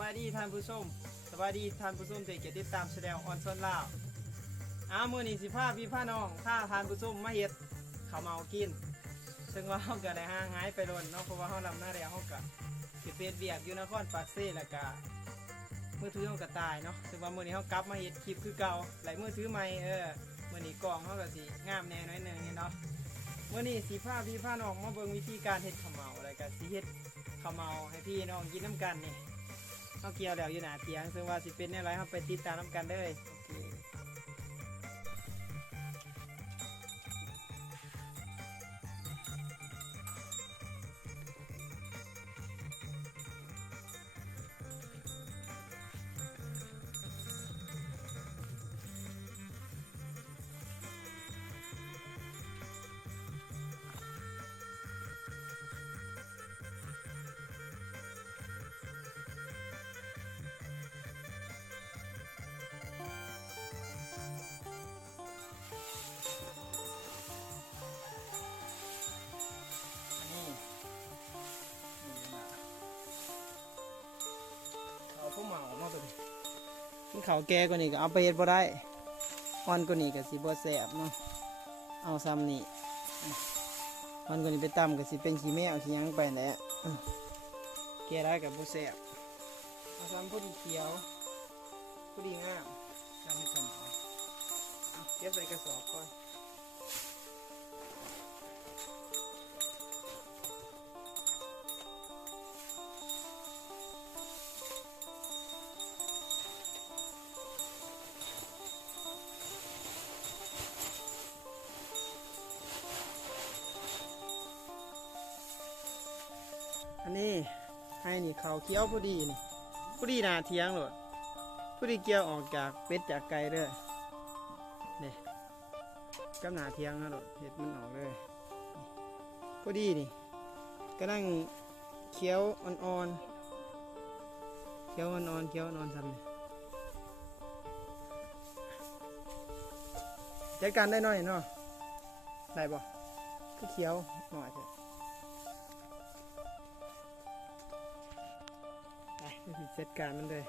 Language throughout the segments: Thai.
บายดีท่านผู้ชมสบายดีท่านผู้ชมที่ติดตามแสดงออนซอนลาวมื้อนี้สิพาพี่พาน้องพาท่านผู้ชมมาเฮ็ดข้าวเมากินซึ่งว่าเฮาก็ได้ห่างหายไปโดนเนาะเพราะว่าเฮาลำหน้าแล้วเฮาก็สิเป็นเวียกอยู่นครปากเซ่แล้วก็มือถือเฮาก็ตายเนาะซึ่งว่ามื้อนี้เฮากลับมาเฮ็ดคลิปคือเก่าไหลมือถือใหม่มื้อนี้กล้องเฮาก็สิงามแน่น้อยนึงนี่เนาะมื้อนี้สิพาพี่พาน้องมาเบิ่งวิธีการเฮ็ดข้าวเมาแล้วก็สิเฮ็ดข้าวเมาให้พี่น้องกินน้ำกันนี่เขาเกี่ยวแล้วอยู่หน้าเตียงซึ่งว่าสิเป็นอะไรเขาไปติดตามน้ำกันเลยเขาเมาเนาะตัวนี้เขาแก่กว่านี้ก็เอาไปเฮ็ดบ่ได้อ่อนกว่านี้ก็สิบ่แซ่บเนาะเอาซ้ำนี่อ่อนกว่านี้ไปตำก็สิเป็นขี้แมวขี้หยังไปแหละแก่ได้กับบ่แซ่บเอาซ้ำพอดีเขียวพอดีงามทำให้ข้าวเหมาเก็บใส่กระสอบก่อนอันนี้ให้นี่เขาเคี้ยวพอดีนี่พอดีนาเทียงหลดพอดีเกี่ยวออกจากเป็ดจากไก่เลยนี่กับนาเทียงนะหลดเห็ดมันออกเลยพอดีนี่ก็นั่งเคี้ยวอ่อนๆเคี้ยวอ่อนๆเคี้ยวอ่อนๆซ้ำนี่จัดการได้หน่อยเนาะได้บ่ก็เคี้ยวหน่อยเถอะไปจัดการมันเลย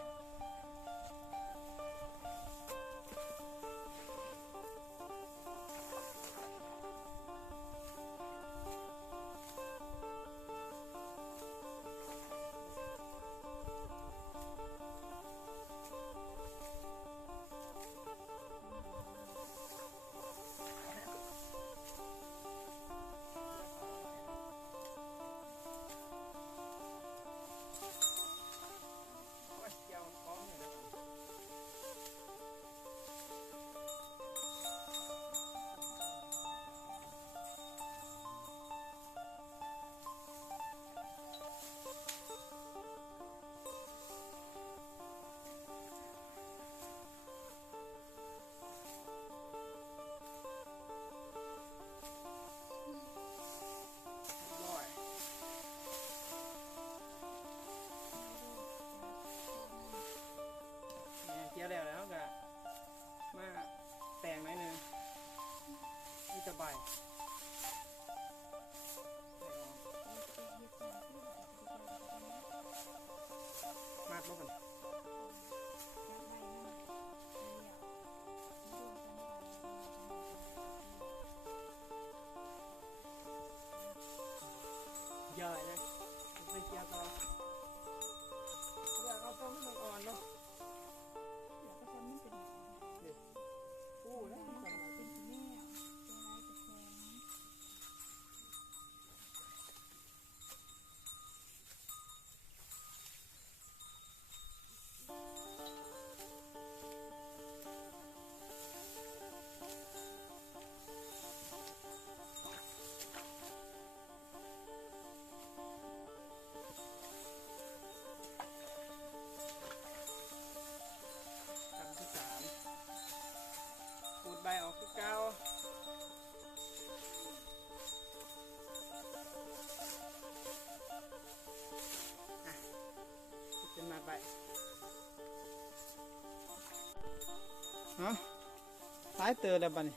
เกี่ยวแล้วก็มาแต่งหน่อยนึงนี่จะใบมากบ่กันย่อยเลยไปเกี่ยวต่อเอาต้มให้มันอ่อนเนาะใบออกคือเก่าเป็นมาไปสายเตอแล้วบ้านี่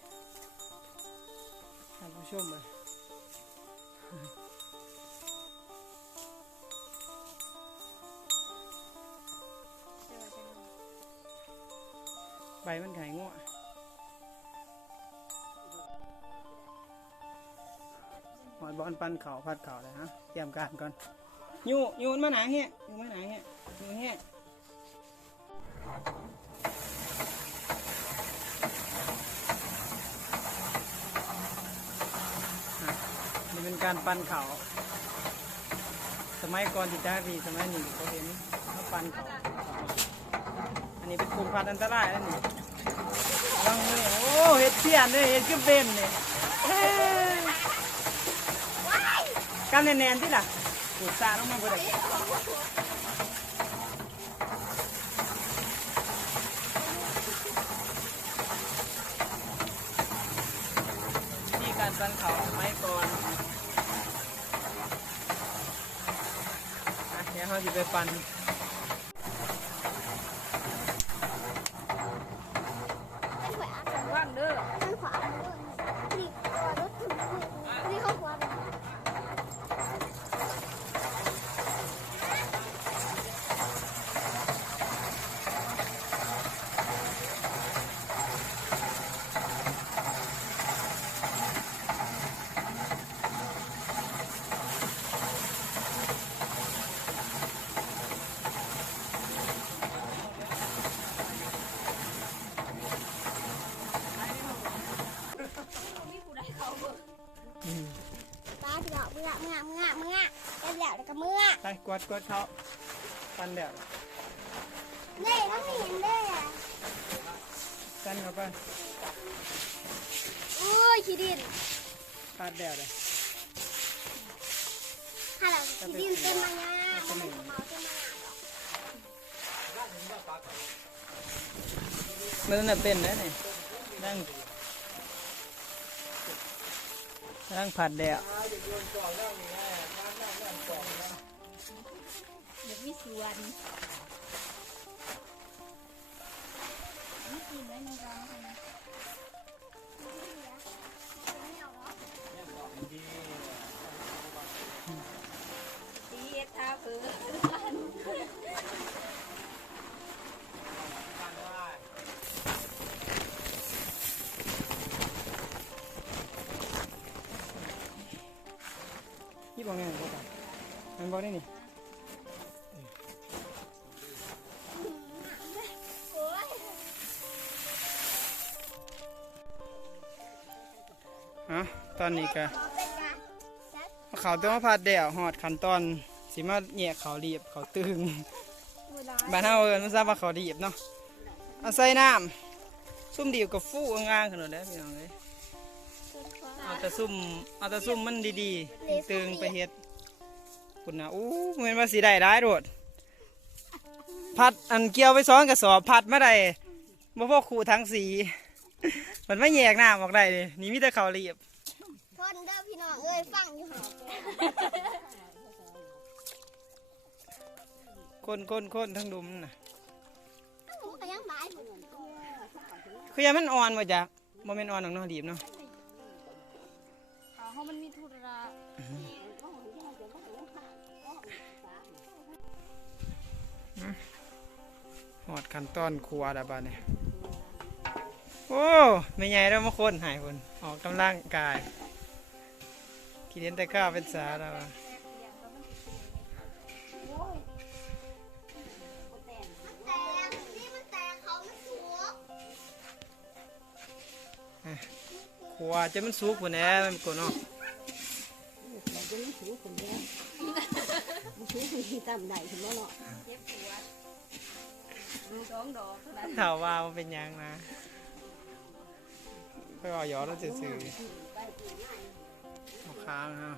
ท่านผู้ชมเลย น ใบมันไข่งัวหอดบอลปันเข่าพัดเข่าเลยฮะเตรียมการก่อนยูนมาหนาเงี้ยยูมาหนาเงี้ยยูเงี้ยนี่เป็นการปันเข่าสมัยก่อนที่จ้าดีสมัยนี้เขาเห็นเขาปันเข่าอันนี้เป็นกลุ่มพันธุ์อันตรายแล้วนี่ลองเลยโอ้เห็ดเสียนเลยเห็ดขึ้นเป็นเนี่ยกันแน่นๆที่ล่ะปูดซาต้องมาบ่ได้ที่การปันเข่าสมัยก่อนเดี๋ยวเขาจะไปปันว่างเด้อด้านขวานี่ขวารถถึงนี่เขาขวาป้าพี่บอกเมื่อเแล้วก็เมื่อไปกดเขาปันเดี๋ยวเล่ก็ไม่เห็นเล่ปันเขาไปโอ้ยขี้ดินปันเดี๋ยวเลยถ้าเราขี้ดินเต็มมาเนี่ยมันเป็นเมาเต็มมามันน่ะเป็นนะนี่นั่งผัดเดี่ยวเด็กมีสวนนี่กินได้ในร้านนะตีเอทาเผือยี่บอกไงบอกกันมันบอกได้นี่ตอนนี้ก็เขาต้องมาผัดเดี่ยวหอดขั้นตอนสิมาแยกเขาเรียบเขาตึงบ้านเฮามันทราบว่าเขาเรียบเนาะเอาใส่น้ำซุ่มเดียวกับฟู่งางขนาดนั้นพี่น้องเลยเอาแต่ซุ่มมันดีๆตึงไปเฮ็ดคุณนะอู้เหมือนว่าสีได้ร้ายโดดพัดอันเกี่ยวไปซ้อนกับสอบพัดมาได้บ่พวกขู่ทั้งสีมันไม่แยกหน้าออกได้เลยนี่มีแต่เขาเรียบทนเด้อพี่น้องเอ้ยฟังอยู่หอคนทั้งดุมน่ะคือยังมันอ่อนมาจากโมเมนต์อ่อนของน้องดีบเนาะเขามันมีทุระหอดขั้นตอนครัวดาบานเนี่ยโอ้ไม่ใหญ่แล้วมาคนหายคนออกกำลังกายกินเห็นแต่ข้าวเป็นสาแล้วครัวจะมันสุกกว่านี้มันกว่าเนาะจะมันสุกกว่านี้มันสุกที่ต่ำใดถึงแล้วเนาะเย็บหัว2 ดอกถามว่ามันเป็นยังนะก็ย้อนแล้วจะซื้อเอาค้างนะ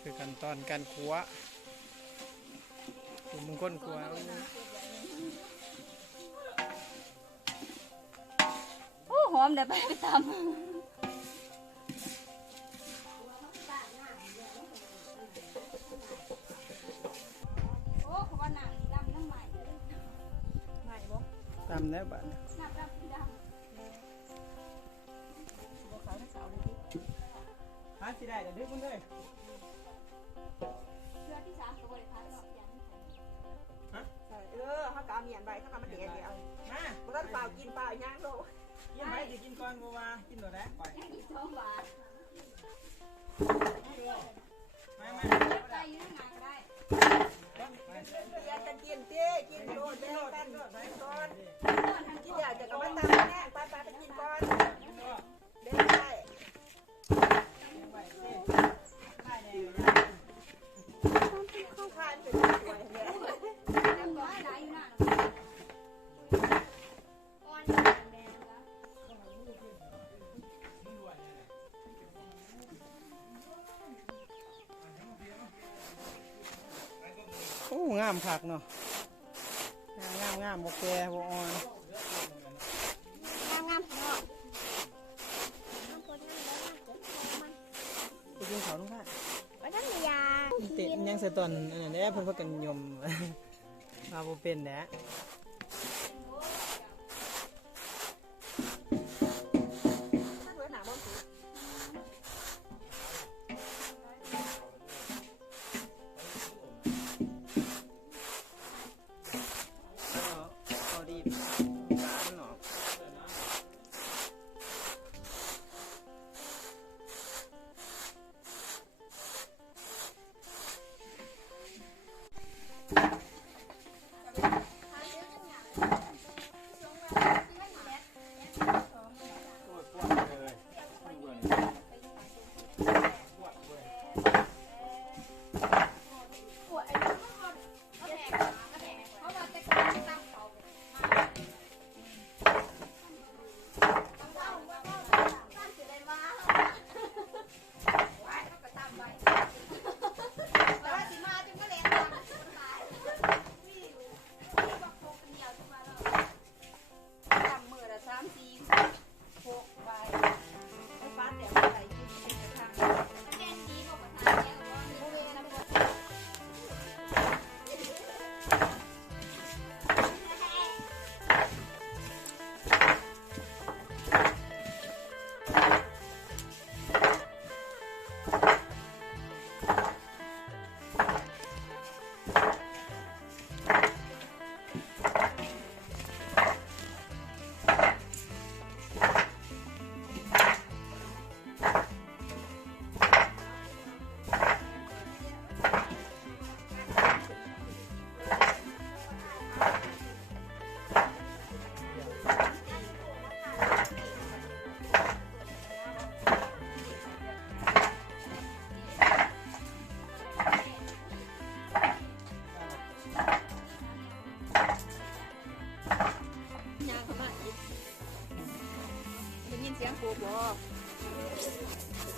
คือขั้นตอนการคั่วผมมึงก้นคั่วโอ้หอมเดี๋ยวไปทำโอ้ขบวนหนังดำน้ำใหม่บ่ดำแล้วบ้านหาสิได้เดี๋ยวดึกมันเลยเสื้อที่3ตัวเลยค่ะฮะเขากำเมียนใบเขากำมาเตะ ย่างโล กินไปสิกินก่อนบัวกินหน่อยแล้วก่อน อีก2 บาท ไม่ ได้อยู่ในงานได้ อยากจะกินเต้กินโลดได้กันไปก่อนกินอยากจะก็มาตามแน่ไปกินก่อนเด้ได้ ได้เลย ทานเป็นสวยเนี่ย แต่บ่ได้อยู่นั่นอ่อนแดงแล้ว โอ้งามคักเนาะงามบ่แก่บ่อ่อน งามเนาะ ไปกินข้าวทุกท่าน ว่าท่านยา เตะยังใส่ตอนอันนั้นแหละเพิ่นพากันยม มาบ่เป็นแหละ นั่งไว้หนาบ้างสิ พอดีสารเนาะ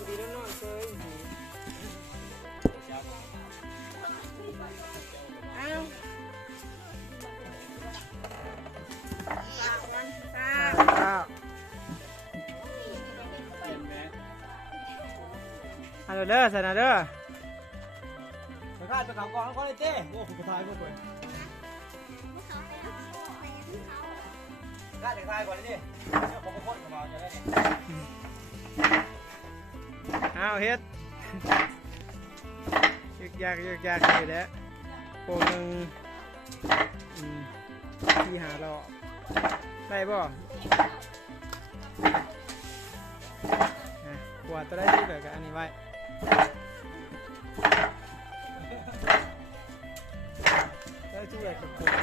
ดีแล้วนอนเซย อ้าวตาวันตา ฮัลโหลเด้อสนะเด้อไปข้าไปขับก่อนแล้วก็ได้เจ้โอ้ผมทายพวกคนข้าจะทายก่อนนี่เดี๋ยวผมก็พ่นกับเราจะได้อ้าวเฮ็ดยึกยักอยู่แล้วโป่งหนึ่งที่หาเราได้บ่ขวดตัวได้ที่เหลือกับอันนี้ไว้ได้ที่เหลือกับขวด